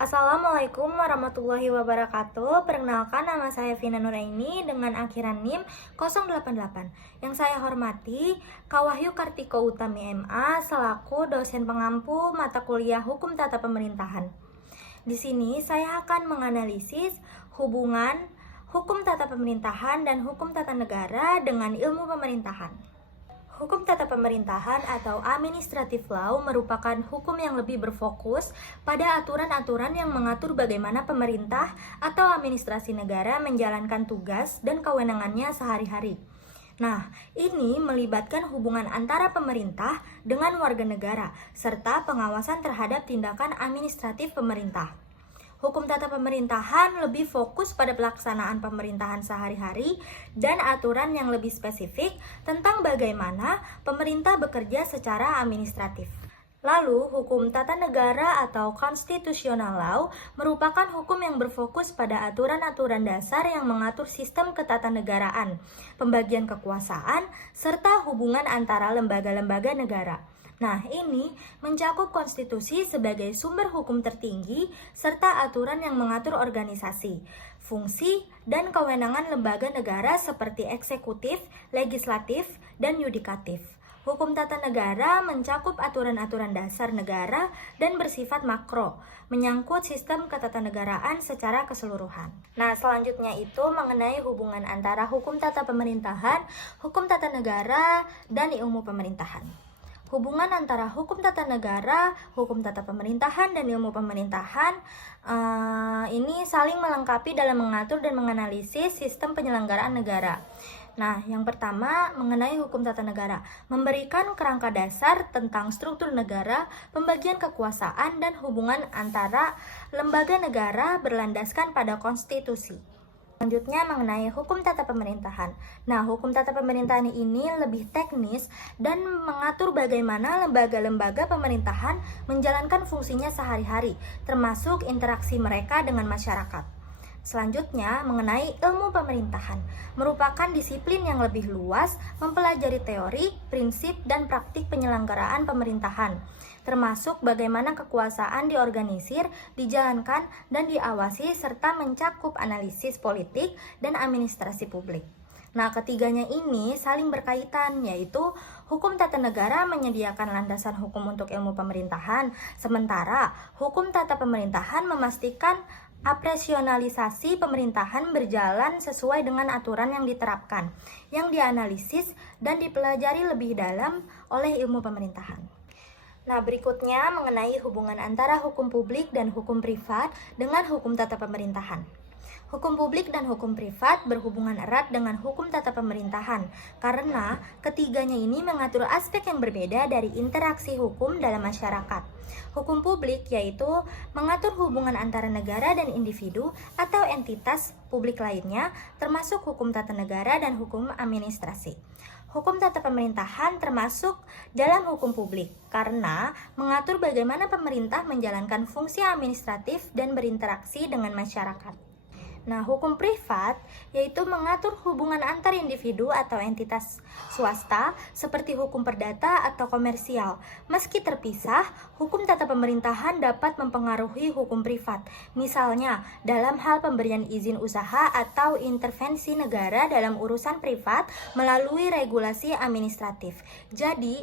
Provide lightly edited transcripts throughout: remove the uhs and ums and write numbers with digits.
Assalamualaikum warahmatullahi wabarakatuh. Perkenalkan, nama saya Vina Nuraini dengan akhiran NIM 088. Yang saya hormati Kak Wahyu Kartiko Utami MA selaku dosen pengampu mata kuliah Hukum Tata Pemerintahan. Di sini saya akan menganalisis hubungan hukum tata pemerintahan dan hukum tata negara dengan ilmu pemerintahan. Hukum tata pemerintahan atau administrative law merupakan hukum yang lebih berfokus pada aturan-aturan yang mengatur bagaimana pemerintah atau administrasi negara menjalankan tugas dan kewenangannya sehari-hari. Nah, ini melibatkan hubungan antara pemerintah dengan warga negara, serta pengawasan terhadap tindakan administratif pemerintah. Hukum tata pemerintahan lebih fokus pada pelaksanaan pemerintahan sehari-hari dan aturan yang lebih spesifik tentang bagaimana pemerintah bekerja secara administratif. Lalu, hukum tata negara atau constitutional law merupakan hukum yang berfokus pada aturan-aturan dasar yang mengatur sistem ketatanegaraan, pembagian kekuasaan, serta hubungan antara lembaga-lembaga negara. Nah, ini mencakup konstitusi sebagai sumber hukum tertinggi serta aturan yang mengatur organisasi, fungsi, dan kewenangan lembaga negara seperti eksekutif, legislatif, dan yudikatif. Hukum tata negara mencakup aturan-aturan dasar negara dan bersifat makro, menyangkut sistem ketatanegaraan secara keseluruhan. Nah, selanjutnya itu mengenai hubungan antara hukum tata pemerintahan, hukum tata negara, dan ilmu pemerintahan. Hubungan antara hukum tata negara, hukum tata pemerintahan, dan ilmu pemerintahan ini saling melengkapi dalam mengatur dan menganalisis sistem penyelenggaraan negara. Nah, yang pertama mengenai hukum tata negara, memberikan kerangka dasar tentang struktur negara, pembagian kekuasaan, dan hubungan antara lembaga negara berlandaskan pada konstitusi. Selanjutnya mengenai hukum tata pemerintahan. Nah, hukum tata pemerintahan ini lebih teknis dan mengatur bagaimana lembaga-lembaga pemerintahan menjalankan fungsinya sehari-hari, termasuk interaksi mereka dengan masyarakat. Selanjutnya, mengenai ilmu pemerintahan, merupakan disiplin yang lebih luas, mempelajari teori, prinsip, dan praktik penyelenggaraan pemerintahan, termasuk bagaimana kekuasaan diorganisir, dijalankan, dan diawasi, serta mencakup analisis politik dan administrasi publik. Nah, ketiganya ini saling berkaitan, yaitu hukum tata negara menyediakan landasan hukum untuk ilmu pemerintahan, sementara hukum tata pemerintahan memastikan operasionalisasi pemerintahan berjalan sesuai dengan aturan yang diterapkan, yang dianalisis dan dipelajari lebih dalam oleh ilmu pemerintahan. Nah, berikutnya mengenai hubungan antara hukum publik dan hukum privat dengan hukum tata pemerintahan. Hukum publik dan hukum privat berhubungan erat dengan hukum tata pemerintahan karena ketiganya ini mengatur aspek yang berbeda dari interaksi hukum dalam masyarakat. Hukum publik yaitu mengatur hubungan antara negara dan individu atau entitas publik lainnya, termasuk hukum tata negara dan hukum administrasi. Hukum tata pemerintahan termasuk dalam hukum publik karena mengatur bagaimana pemerintah menjalankan fungsi administratif dan berinteraksi dengan masyarakat. Nah, hukum privat yaitu mengatur hubungan antar individu atau entitas swasta seperti hukum perdata atau komersial. Meski terpisah, hukum tata pemerintahan dapat mempengaruhi hukum privat. Misalnya, dalam hal pemberian izin usaha atau intervensi negara dalam urusan privat melalui regulasi administratif. Jadi,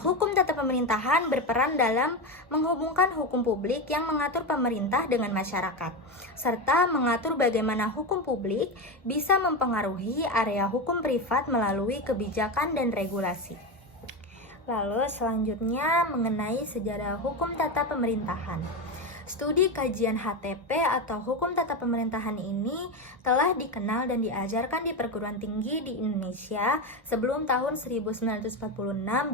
hukum tata pemerintahan berperan dalam menghubungkan hukum publik yang mengatur pemerintah dengan masyarakat, serta mengatur bagaimana hukum publik bisa mempengaruhi area hukum privat melalui kebijakan dan regulasi. Lalu selanjutnya mengenai sejarah hukum tata pemerintahan. Studi kajian HTP atau hukum tata pemerintahan ini telah dikenal dan diajarkan di perguruan tinggi di Indonesia sebelum tahun 1946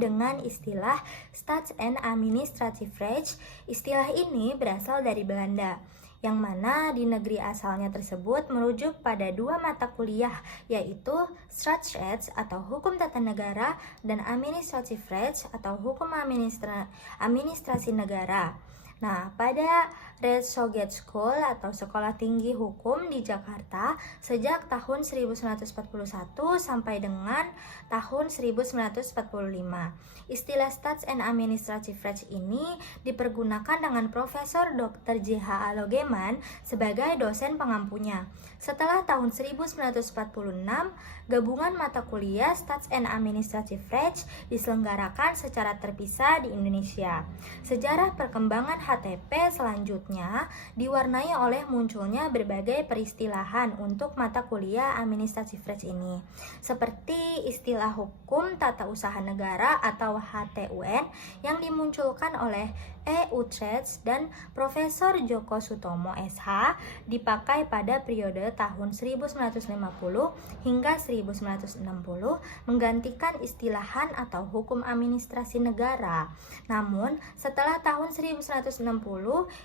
dengan istilah Staats- en Administratiefrecht. Istilah ini berasal dari Belanda, yang mana di negeri asalnya tersebut merujuk pada dua mata kuliah, yaitu Strafrecht atau hukum tata negara dan Administratiefrecht atau hukum administrasi negara. Nah, pada Red Soget School atau Sekolah Tinggi Hukum di Jakarta sejak tahun 1941 sampai dengan tahun 1945. Istilah Stats and Administrative Recht ini dipergunakan dengan Profesor Dr. J.H. Alogeman sebagai dosen pengampunya. Setelah tahun 1946, gabungan mata kuliah Stats and Administrative Recht diselenggarakan secara terpisah di Indonesia. Sejarah perkembangan HTP selanjutnya diwarnai oleh munculnya berbagai peristilahan untuk mata kuliah Administrative Recht ini, seperti istilah Hukum Tata Usaha Negara atau HTUN yang dimunculkan oleh E. Utrecht dan Profesor Djoko Sutomo SH, dipakai pada periode tahun 1950 hingga 1960, menggantikan istilahan atau hukum administrasi negara. Namun, setelah tahun 1960,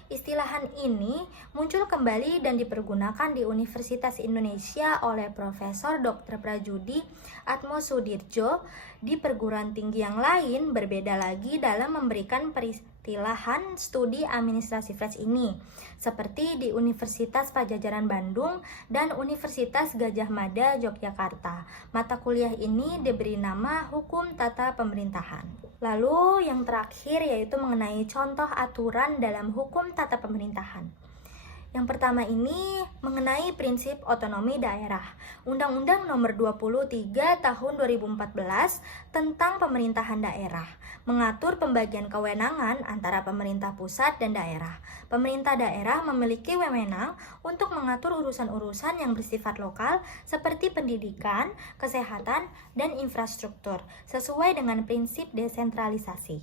istilahan ini muncul kembali dan dipergunakan di Universitas Indonesia oleh Profesor Dr. Prajudi Atmosudirjo. Di perguruan tinggi yang lain berbeda lagi dalam memberikan peristilahan studi administrasi Recht ini, seperti di Universitas Padjadjaran Bandung dan Universitas Gadjah Mada Yogyakarta. Mata kuliah ini diberi nama Hukum Tata Pemerintahan. Lalu yang terakhir yaitu mengenai contoh aturan dalam Hukum Tata Pemerintahan. Yang pertama ini mengenai prinsip otonomi daerah. Undang-Undang Nomor 23 Tahun 2014 tentang pemerintahan daerah mengatur pembagian kewenangan antara pemerintah pusat dan daerah. Pemerintah daerah memiliki wewenang untuk mengatur urusan-urusan yang bersifat lokal seperti pendidikan, kesehatan, dan infrastruktur sesuai dengan prinsip desentralisasi.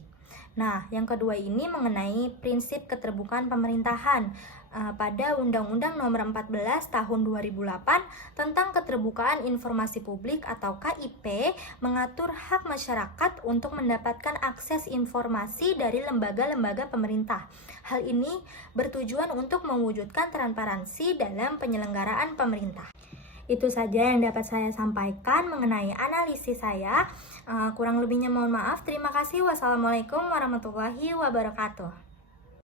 Nah, yang kedua ini mengenai prinsip keterbukaan pemerintahan. Pada Undang-Undang Nomor 14 Tahun 2008 tentang Keterbukaan Informasi Publik atau KIP mengatur hak masyarakat untuk mendapatkan akses informasi dari lembaga-lembaga pemerintah. Hal ini bertujuan untuk mewujudkan transparansi dalam penyelenggaraan pemerintah. Itu saja yang dapat saya sampaikan mengenai analisis saya. Kurang lebihnya mohon maaf. Terima kasih. Wassalamualaikum warahmatullahi wabarakatuh.